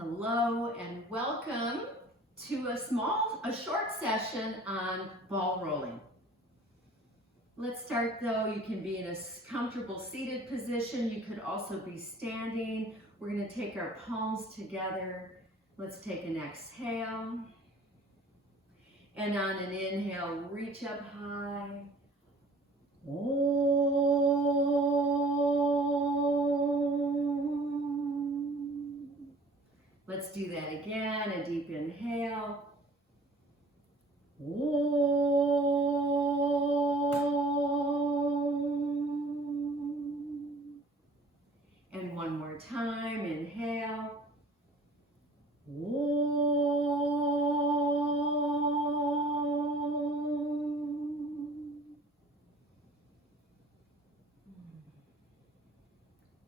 Hello and welcome to a short session on ball rolling. Let's start though. You can be in a comfortable seated position. You could also be standing. We're going to take our palms together. Let's take an exhale. And on an inhale, reach up high. Let's do that again, a deep inhale. And one more time, inhale.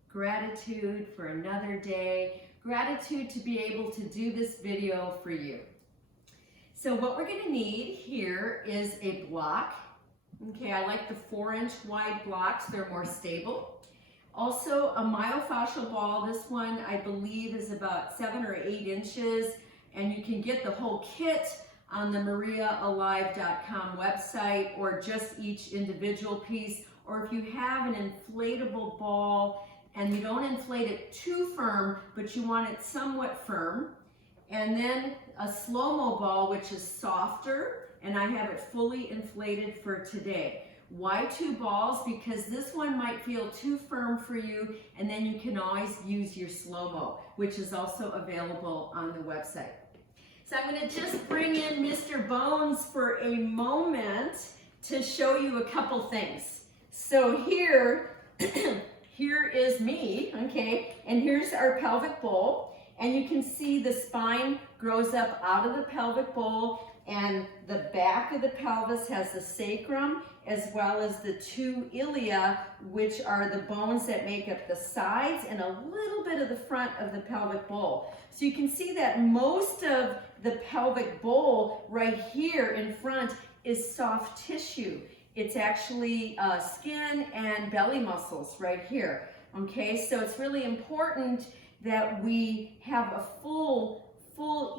Gratitude for another day. Gratitude to be able to do this video for you. So what we're going to need here is a block. Okay, I like the 4-inch wide blocks. They're more stable. Also a myofascial ball. This one I believe is about 7 or 8 inches, and you can get the whole kit on the mariaalive.com website, or just each individual piece. Or if you have an inflatable ball and you don't inflate it too firm, but you want it somewhat firm. And then a slow-mo ball, which is softer, and I have it fully inflated for today. Why 2 balls? Because this one might feel too firm for you, and then you can always use your slow-mo, which is also available on the website. So I'm going to just bring in Mr. Bones for a moment to show you a couple things. So here, here is me, okay, and here's our pelvic bowl, and you can see the spine grows up out of the pelvic bowl, and the back of the pelvis has the sacrum as well as the 2 ilia, which are the bones that make up the sides and a little bit of the front of the pelvic bowl. So you can see that most of the pelvic bowl right here in front is soft tissue. It's actually skin and belly muscles right here. Okay, so it's really important that we have a full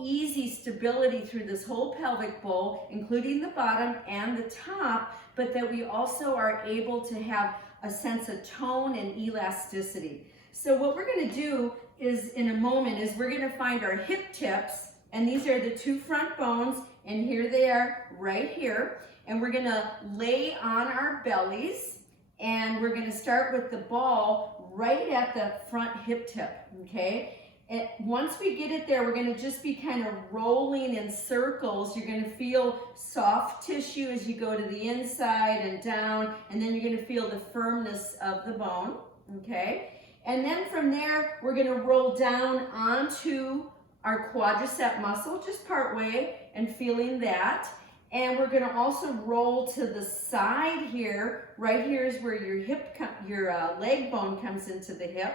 easy stability through this whole pelvic bowl, including the bottom and the top, but that we also are able to have a sense of tone and elasticity. So what we're going to do is, in a moment, is we're going to find our hip tips, and these are the 2 front bones, and here they are right here. And we're going to lay on our bellies, and we're going to start with the ball right at the front hip tip, okay? And once we get it there, we're going to just be kind of rolling in circles. You're going to feel soft tissue as you go to the inside and down, and then you're going to feel the firmness of the bone, okay? And then from there, we're going to roll down onto our quadricep muscle, just part way, and feeling that. And we're going to also roll to the side here. Right here is where your leg bone comes into the hip.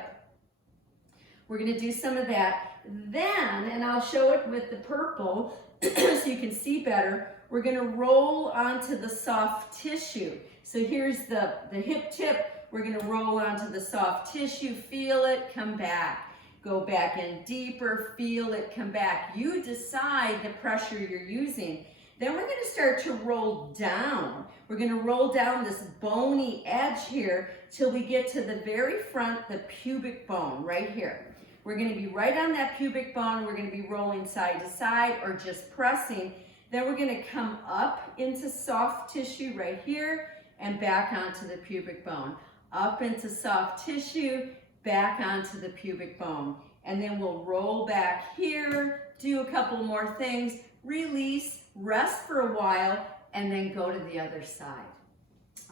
We're going to do some of that. Then, and I'll show it with the purple so you can see better, we're going to roll onto the soft tissue. So here's the hip tip. We're going to roll onto the soft tissue, feel it, come back. Go back in deeper, feel it, come back. You decide the pressure you're using. Then we're going to start to roll down. We're going to roll down this bony edge here till we get to the very front, the pubic bone right here. We're going to be right on that pubic bone. We're going to be rolling side to side or just pressing. Then we're going to come up into soft tissue right here and back onto the pubic bone. Up into soft tissue, back onto the pubic bone. And then we'll roll back here, do a couple more things, release, rest for a while, and then go to the other side.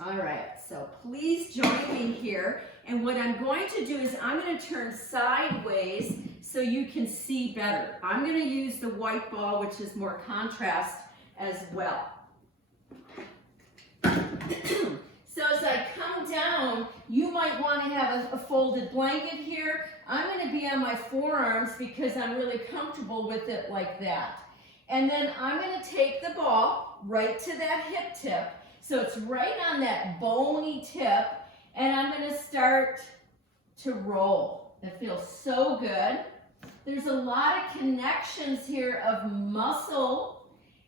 All right, so please join me here. And what I'm going to do is I'm going to turn sideways so you can see better. I'm going to use the white ball, which is more contrast as well. So as I come down, you might want to have a folded blanket here. I'm going to be on my forearms because I'm really comfortable with it like that. And then I'm going to take the ball right to that hip tip. So it's right on that bony tip. And I'm going to start to roll. It feels so good. There's a lot of connections here of muscle,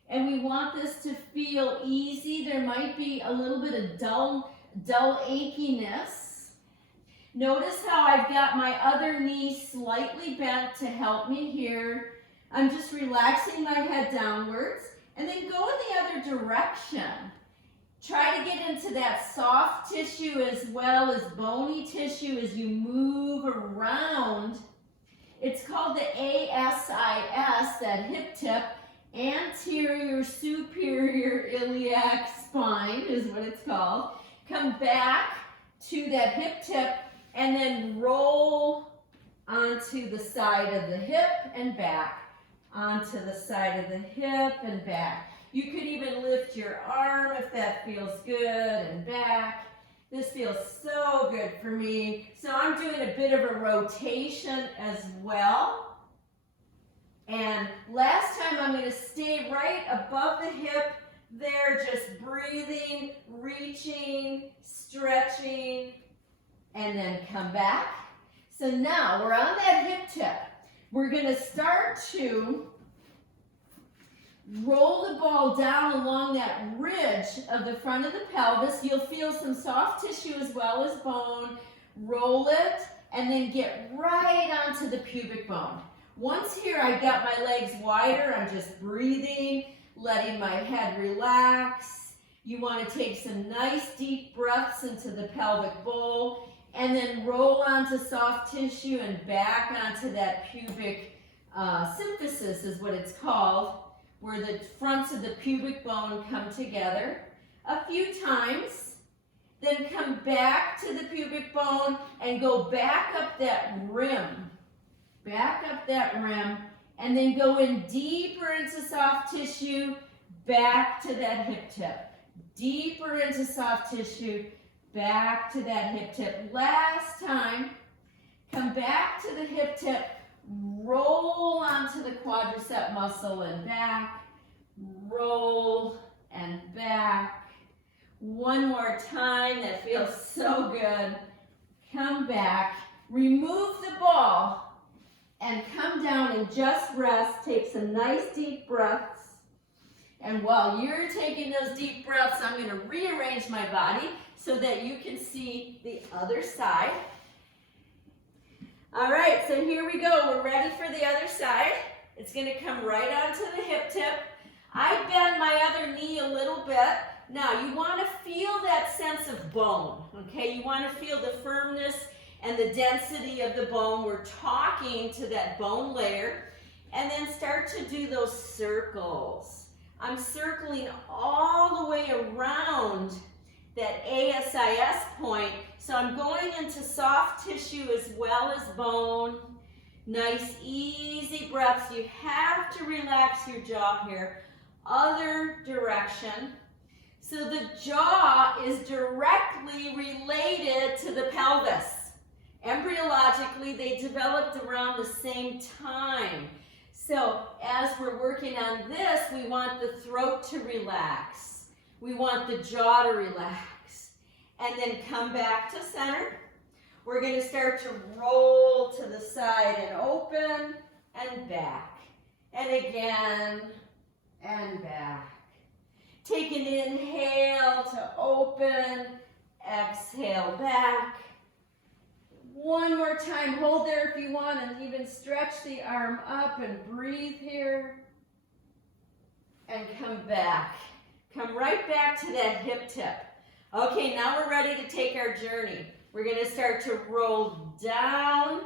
and we want this to feel easy. There might be a little bit of dull achiness. Notice how I've got my other knee slightly bent to help me here. I'm just relaxing my head downwards, and then go in the other direction. Try to get into that soft tissue as well as bony tissue as you move around. It's called the ASIS, that hip tip, anterior superior iliac spine is what it's called. Come back to that hip tip and then roll onto the side of the hip and back, onto the side of the hip and back. You could even lift your arm if that feels good and back. This feels so good for me. So I'm doing a bit of a rotation as well. And last time I'm going to stay right above the hip there, just breathing, reaching, stretching, and then come back. So now we're on that hip tip. We're going to start to roll the ball down along that ridge of the front of the pelvis. You'll feel some soft tissue as well as bone. Roll it and then get right onto the pubic bone. Once here I got my legs wider, I'm just breathing, letting my head relax. You want to take some nice deep breaths into the pelvic bowl and then roll onto soft tissue and back onto that pubic symphysis is what it's called, where the fronts of the pubic bone come together a few times. Then come back to the pubic bone and go back up that rim. Back up that rim and then go in deeper into soft tissue, back to that hip tip. Deeper into soft tissue, back to that hip tip. Last time, come back to the hip tip, roll onto the quadricep muscle and back, roll and back. One more time, that feels so good. Come back, remove the ball, and come down and just rest. Take some nice deep breaths. And while you're taking those deep breaths, I'm going to rearrange my body so that you can see the other side. All right, so here we go. We're ready for the other side. It's going to come right onto the hip tip. I bend my other knee a little bit. Now, you want to feel that sense of bone, okay? You want to feel the firmness and the density of the bone. We're talking to that bone layer. And then start to do those circles. I'm circling all the way around that ASIS point. So I'm going into soft tissue as well as bone. Nice, easy breaths. You have to relax your jaw here. Other direction. So the jaw is directly related to the pelvis. Embryologically, they developed around the same time. So as we're working on this, we want the throat to relax. We want the jaw to relax. And then come back to center. We're going to start to roll to the side and open and back. And again and back. Take an inhale to open, exhale back. One more time, hold there if you want, and even stretch the arm up and breathe here. And come back. Come right back to that hip tip. Okay, now we're ready to take our journey. We're going to start to roll down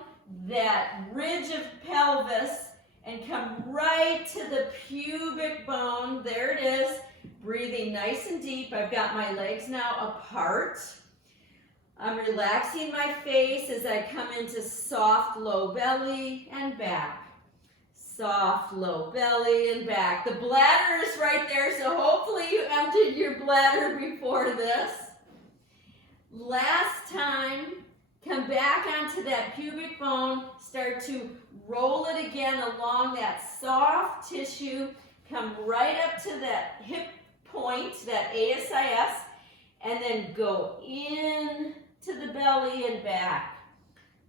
that ridge of pelvis and come right to the pubic bone. There it is. Breathing nice and deep. I've got my legs now apart. I'm relaxing my face as I come into soft, low belly and back. Soft, low belly and back. The bladder is right there, so hopefully you emptied your bladder before this. Last time, come back onto that pubic bone. Start to roll it again along that soft tissue. Come right up to that hip point, that ASIS, and then go in to the belly and back.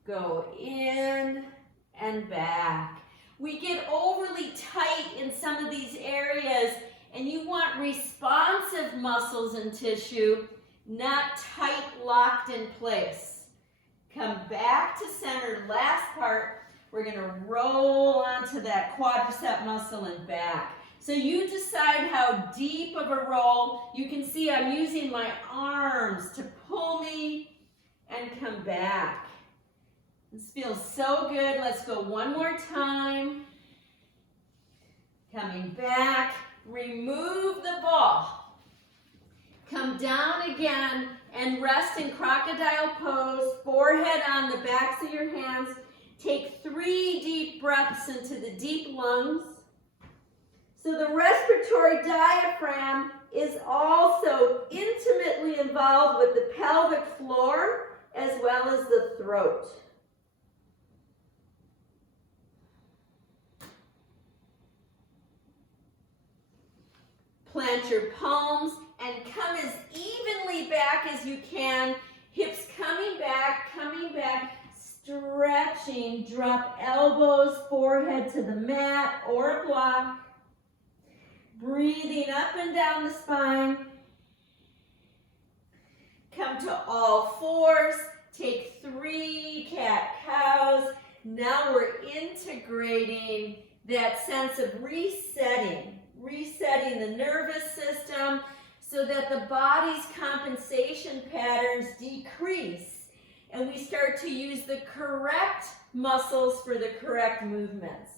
Go in and back. We get overly tight in some of these areas, and you want responsive muscles and tissue, not tight, locked in place. Come back to center. Last part, we're going to roll onto that quadricep muscle and back. So you decide how deep of a roll. You can see I'm using my arms to pull me and come back. This feels so good. Let's go one more time. Coming back. Remove the ball. Come down again and rest in crocodile pose. Forehead on the backs of your hands. Take 3 deep breaths into the deep lungs. So the respiratory diaphragm is also intimately involved with the pelvic floor as well as the throat. Plant your palms and come as evenly back as you can. Hips coming back, stretching. Drop elbows, forehead to the mat or a block. Breathing up and down the spine. Come to all fours. Take 3 cat-cows. Now we're integrating that sense of resetting the nervous system so that the body's compensation patterns decrease and we start to use the correct muscles for the correct movements.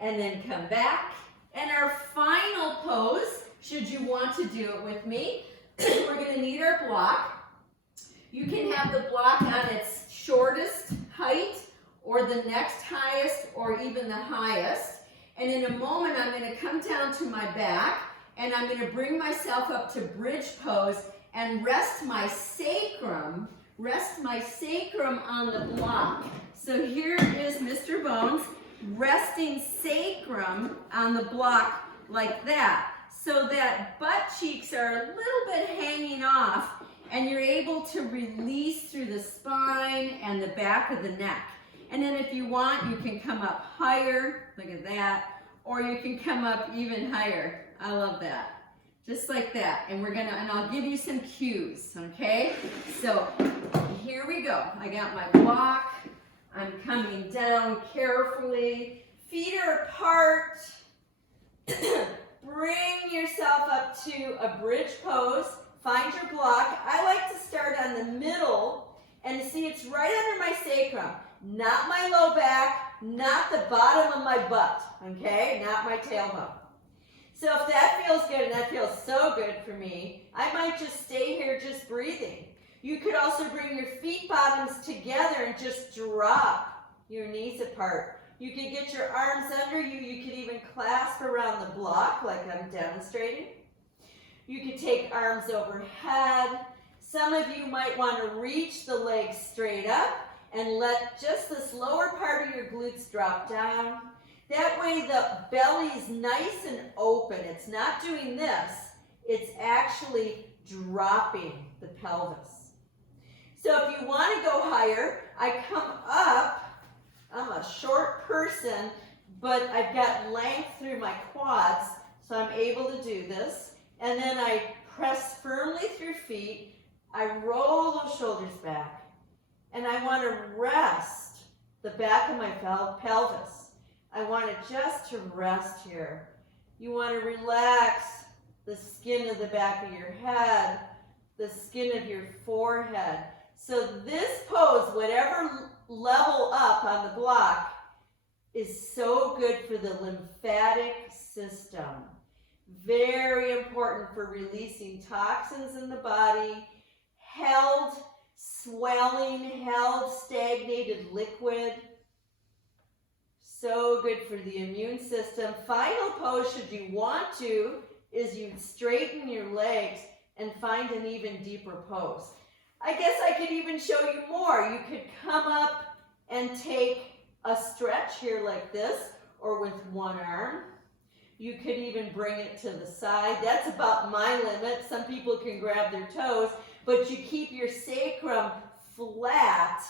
And then come back. And our final pose, should you want to do it with me, we're going to need our block. You can have the block on its shortest height or the next highest or even the highest. And in a moment, I'm going to come down to my back and I'm going to bring myself up to bridge pose and rest my sacrum on the block. So here is Mr. Bones resting sacrum on the block like that. So that butt cheeks are a little bit hanging off and you're able to release through the spine and the back of the neck. And then if you want, you can come up higher, look at that, or you can come up even higher. I love that. Just like that. And I'll give you some cues, okay? So here we go. I got my block. I'm coming down carefully. Feet are apart. Bring yourself up to a bridge pose. Find your block. I like to start on the middle and see it's right under my sacrum. Not my low back, not the bottom of my butt, okay? Not my tailbone. So if that feels good, and that feels so good for me, I might just stay here just breathing. You could also bring your feet bottoms together and just drop your knees apart. You could get your arms under you. You could even clasp around the block like I'm demonstrating. You could take arms overhead. Some of you might want to reach the legs straight up and let just this lower part of your glutes drop down. That way the belly's nice and open. It's not doing this. It's actually dropping the pelvis. So if you want to go higher, I come up. I'm a short person, but I've got length through my quads, so I'm able to do this. And then I press firmly through feet. I roll those shoulders back. And I want to rest the back of my pelvis. I want it just to rest here. You want to relax the skin of the back of your head, the skin of your forehead. So this pose, whatever level up on the block, is so good for the lymphatic system. Very important for releasing toxins in the body, held swelling, held stagnated liquid. So good for the immune system. Final pose, should you want to, is you straighten your legs and find an even deeper pose. I guess I could even show you more. You could come up and take a stretch here like this, or with one arm. You could even bring it to the side. That's about my limit. Some people can grab their toes, but you keep your sacrum flat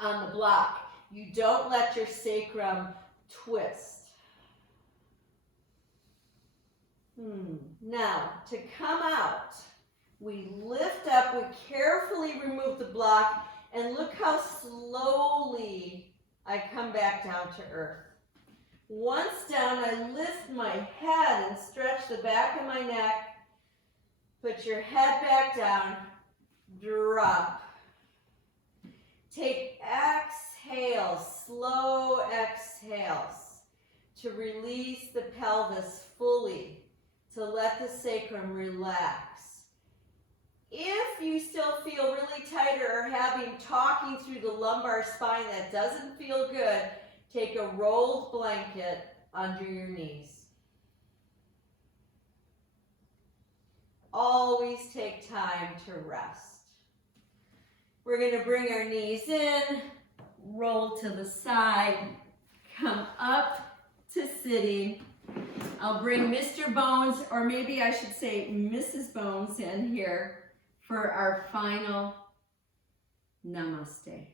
on the block. You don't let your sacrum twist. Now, to come out, we lift up, we carefully remove the block, and look how slowly I come back down to earth. Once down, I lift my head and stretch the back of my neck. Put your head back down, drop. Take exhales, slow exhales to release the pelvis fully, to let the sacrum relax. If you still feel really tight or having talking through the lumbar spine that doesn't feel good, take a rolled blanket under your knees. Always take time to rest. We're going to bring our knees in, Roll to the side, come up to sitting. I'll bring Mr. Bones, or maybe I should say Mrs. Bones, in here for our final namaste.